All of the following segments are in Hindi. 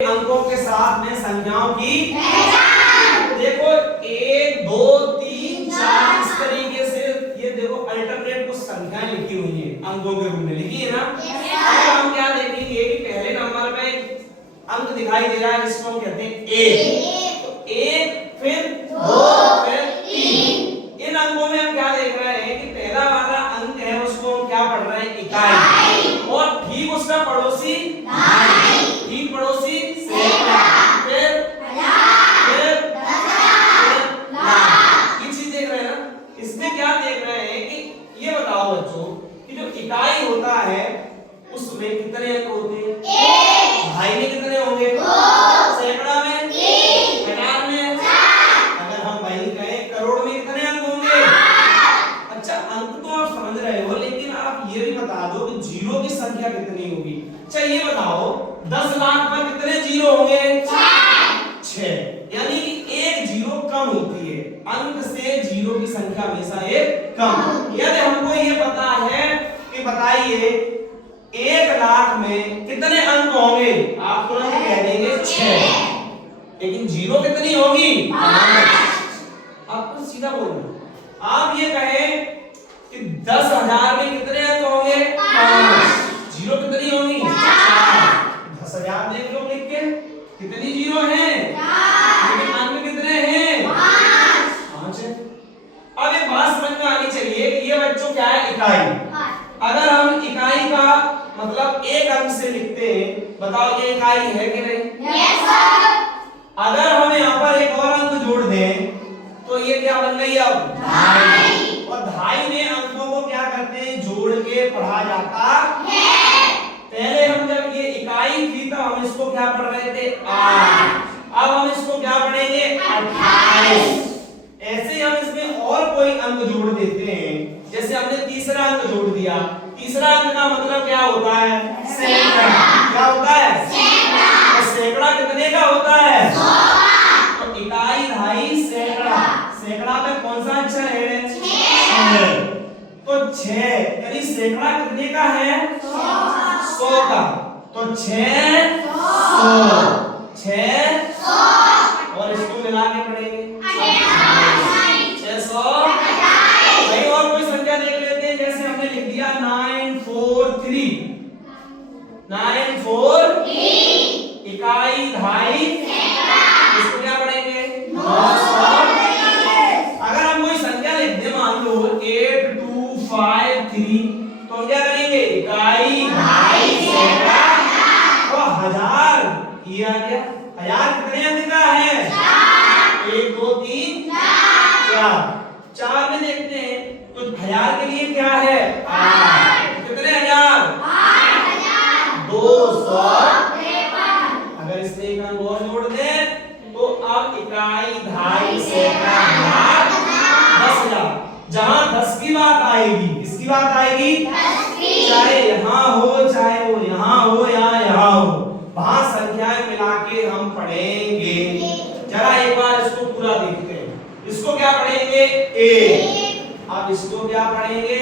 अंकों के साथ में संख्याओं की पहचान। देखो 1 2 3 4 इस तरीके से ये देखो अल्टरनेट कुछ संख्याएं लिखी हुई हैं, अंकों के रूप में लिखी है ना। अब हम क्या देखेंगे कि पहले नंबर पे अंक दिखाई दे रहा है जिसको हम कहते हैं 1, तो 1 फिर 2 फिर 3। इन अंकों में हम क्या देख रहे हैं कि पहला वाला अंक है उसको हम क्या पढ़ रहे हैं, इकाई, और ठीक उसका पड़ोसी दहाई, ठीक पड़ोसी सैकड़ा, फिर लाख। ये चीज देख रहे हैं ना। इसमें क्या देख रहे हैं कि ये बताओ बच्चों कि जो इकाई होता है उसमें कितने अंक होते हैं, 1, दहाई में कितने होंगे, 2, सैकड़ा में 3, हजार में 4, अगर हम वही कहें करोड़ में कितने अंक होंगे। अच्छा अंक तो आप समझ रहे हो, लेकिन आप ये भी बता दो कि जीरो की संख्या कितनी होगी। अच्छा ये बताओ 10 लाख पर कितने जीरो होंगे, 6, यानी कि एक जीरो कम होती है, अंक से जीरो की संख्या हमेशा एक कम। यदि हमको ये पता है कि बताइए 1 लाख में कितने अंक होंगे, आप तुरंत कह देंगे 6, लेकिन जीरो कितनी होगी, 5। आपको सीधा बोलना। आप ये कहें कि 10,000 में कितने अंक होंगे, 5, जीरो कितनी होगी, 4। 10,000 देख लो लिख के, कितनी जीरो है, लेकिन अंक कितने हैं, 5 है। अब एक बात समझ में आनी चाहिए कि ये बच्चों क्या है, इकाई। अगर हम इकाई का मतलब एक अंक से लिखते हैं, बताओ ये इकाई है कि नहीं, यस सर। अगर हम यहाँ पर एक और अंक जोड़ दें तो ये क्या बन गई, अब दहाई, और दहाई में अंकों को क्या करते हैं, जोड़ के पढ़ा जाता है। पहले हम जब ये इकाई थी तब हम इसको क्या पढ़ रहे थे, 8, अब हम इसको क्या पढ़ेंगे, 28। ऐसे हम इसमें और कोई अंक जोड़ देते हैं, जैसे हमने तीसरा अंक जोड़ दिया, तीसरा अंक का मतलब क्या होता है, सैकड़ा। क्या होता है, सैकड़ा। तो सैकड़ा कितने का होता है, 100। तो इकाई दहाई सैकड़ा, सैकड़ा में कौन सा अक्षर है, 6। तो 6 यानी सैकड़ा कितने का है, 100 का। तो 6 100 और इसको मिला के पढ़ेंगे 600। भाई और कोई संख्या देख लेते हैं, जैसे हमने लिख दिया 943, 943 इकाई दहाई इसको क्या पढ़ेंगे, 900। अगर हम कोई संख्या लिख दे मान लो 8253, तो हम क्या करेंगे, इकाई दहाई सैकड़ा, तो 1000 ये आ गया। 1000 कितने अंक का है, 1 2 3 4। 4 में देखते हैं तो 1000 के लिए क्या है, 8। कितने हजार, 8000, 253। अगर इसमें एक अंक और जोड़ दें तो अब इकाई दहाई सैकड़ा 10,000। जहां 10 की बात आएगी, किसकी बात आएगी, 10 की, चाहे यहाँ हो चाहे वो यहाँ हो या यहाँ हो, वहां संख्याएं मिला के हम पढ़ेंगे। जरा एक बार इसको पूरा देखते हैं। इसको क्या पढ़ेंगे, 1। अब इसको क्या पढ़ेंगे,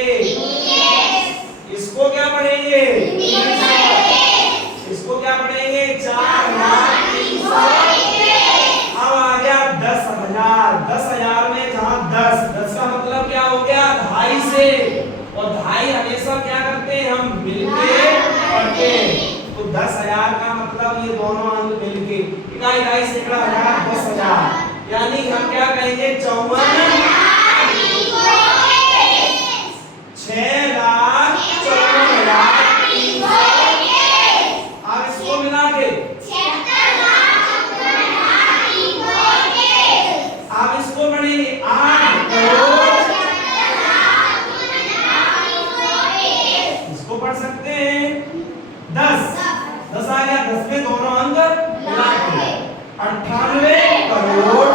इसको क्या पढ़ेंगे, इसको क्या पढ़ेंगे, 4,300। अब आ गया 10,000, 10,000 में जहां 10 का मतलब क्या हो गया, दहाई से, और दहाई हमेशा क्या करते हैं, हम मिलके पढ़ते हैं। तो 10,000 का मतलब ये दोनों अंक मिलके इकाई दहाई सैकड़ा 1000 10,000, यानी हम क्या कहेंगे, 54,654,000। अब इसको मिला के आप इसको पढ़ेंगे 8 करोड़। इसको पढ़ सकते हैं 10 आ गया, 10 में दोनों अंक मिला के 98 करोड़